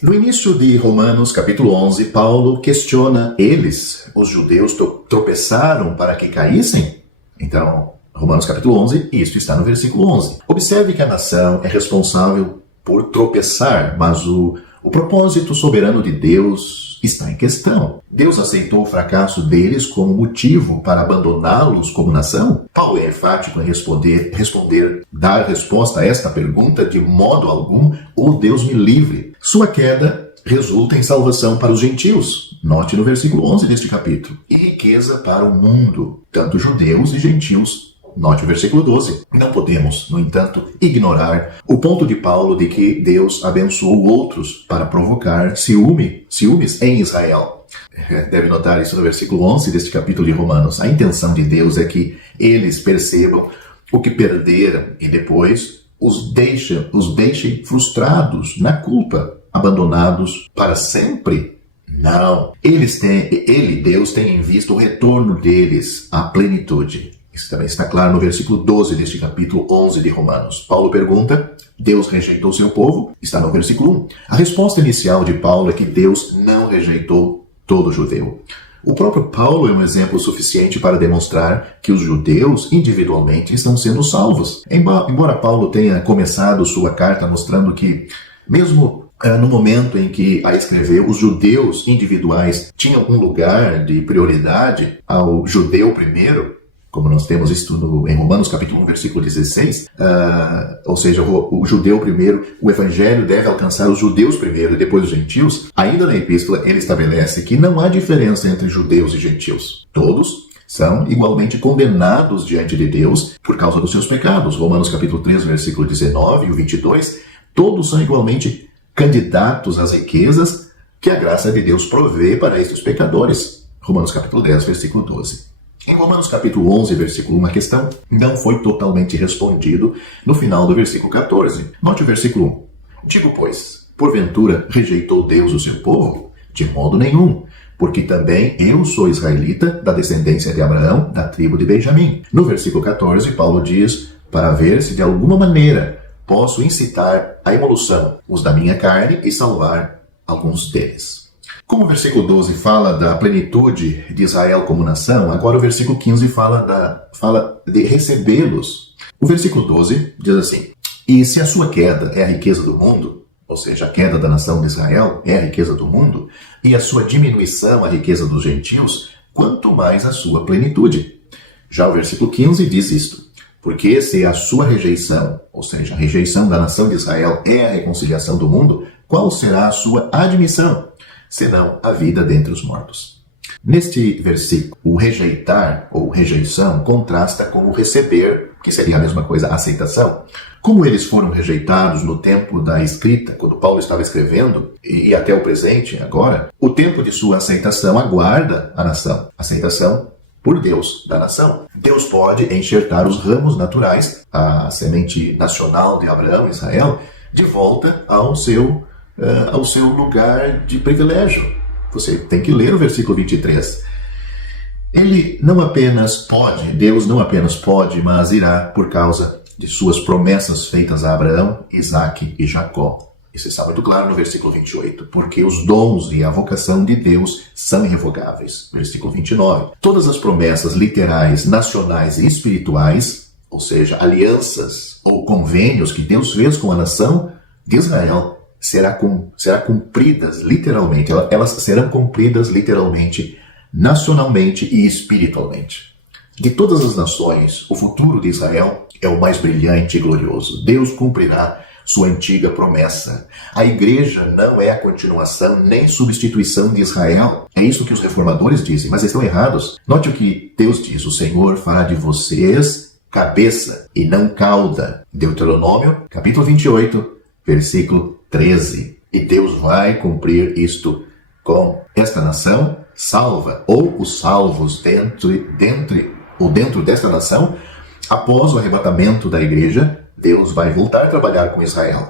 No início de Romanos, capítulo 11, Paulo questiona os judeus, tropeçaram para que caíssem? Então, Romanos capítulo 11, isto está no versículo 11. Observe que a nação é responsável por tropeçar, mas o propósito soberano de Deus está em questão. Deus aceitou o fracasso deles como motivo para abandoná-los como nação? Paulo é enfático em dar resposta a esta pergunta de modo algum, ou Deus me livre. Sua queda resulta em salvação para os gentios. Note no versículo 11 deste capítulo. E riqueza para o mundo, tanto judeus e gentios. Note o versículo 12. Não podemos, no entanto, ignorar o ponto de Paulo de que Deus abençoou outros para provocar ciúmes em Israel. Deve notar isso no versículo 11 deste capítulo de Romanos. A intenção de Deus é que eles percebam o que perderam e depois os deixem frustrados na culpa, abandonados para sempre. Não. Deus, tem em vista o retorno deles à plenitude. Isso também está claro no versículo 12 deste capítulo 11 de Romanos. Paulo pergunta, Deus rejeitou seu povo? Está no versículo 1. A resposta inicial de Paulo é que Deus não rejeitou todo judeu. O próprio Paulo é um exemplo suficiente para demonstrar que os judeus individualmente estão sendo salvos. Embora Paulo tenha começado sua carta mostrando que, mesmo no momento em que a escreveu, os judeus individuais tinham um lugar de prioridade ao judeu primeiro, como nós temos isso em Romanos capítulo 1, versículo 16, ou seja, o judeu primeiro, o evangelho deve alcançar os judeus primeiro e depois os gentios. Ainda na epístola, ele estabelece que não há diferença entre judeus e gentios. Todos são igualmente condenados diante de Deus por causa dos seus pecados. Romanos capítulo 3, versículo 19 e o 22, todos são igualmente candidatos às riquezas que a graça de Deus provê para estes pecadores. Romanos capítulo 10, versículo 12. Em Romanos capítulo 11, versículo 1, a questão não foi totalmente respondido no final do versículo 14. Note o versículo 1. Digo, pois, porventura rejeitou Deus o seu povo? De modo nenhum, porque também eu sou israelita, da descendência de Abraão, da tribo de Benjamim. No versículo 14, Paulo diz, para ver se de alguma maneira posso incitar a emolução, os da minha carne, e salvar alguns deles. Como o versículo 12 fala da plenitude de Israel como nação, agora o versículo 15 fala de recebê-los. O versículo 12 diz assim, e se a sua queda é a riqueza do mundo, ou seja, a queda da nação de Israel é a riqueza do mundo, e a sua diminuição a riqueza dos gentios, quanto mais a sua plenitude. Já o versículo 15 diz isto, porque se a sua rejeição, ou seja, a rejeição da nação de Israel é a reconciliação do mundo, qual será a sua admissão? Senão a vida dentre os mortos. Neste versículo, o rejeitar ou rejeição contrasta com o receber, que seria a mesma coisa, aceitação. Como eles foram rejeitados no tempo da escrita, quando Paulo estava escrevendo, e até o presente, agora, o tempo de sua aceitação aguarda a nação. Aceitação por Deus da nação. Deus pode enxertar os ramos naturais, a semente nacional de Abraão, Israel, de volta ao seu lugar de privilégio. Você tem que ler o versículo 23. Deus não apenas pode, mas irá por causa de suas promessas feitas a Abraão, Isaque e Jacó. Isso está muito claro no versículo 28, porque os dons e a vocação de Deus são irrevogáveis. Versículo 29. Todas as promessas literais, nacionais e espirituais, ou seja, alianças ou convênios que Deus fez com a nação de Israel, serão cumpridas literalmente, elas serão cumpridas literalmente, nacionalmente e espiritualmente. De todas as nações, o futuro de Israel é o mais brilhante e glorioso. Deus cumprirá sua antiga promessa. A igreja não é a continuação nem substituição de Israel. É isso que os reformadores dizem, mas estão errados. Note o que Deus diz, o Senhor fará de vocês cabeça e não cauda. Deuteronômio, capítulo 28, versículo 13. E Deus vai cumprir isto com esta nação salva, ou os salvos dentro desta nação. Após o arrebatamento da igreja, Deus vai voltar a trabalhar com Israel.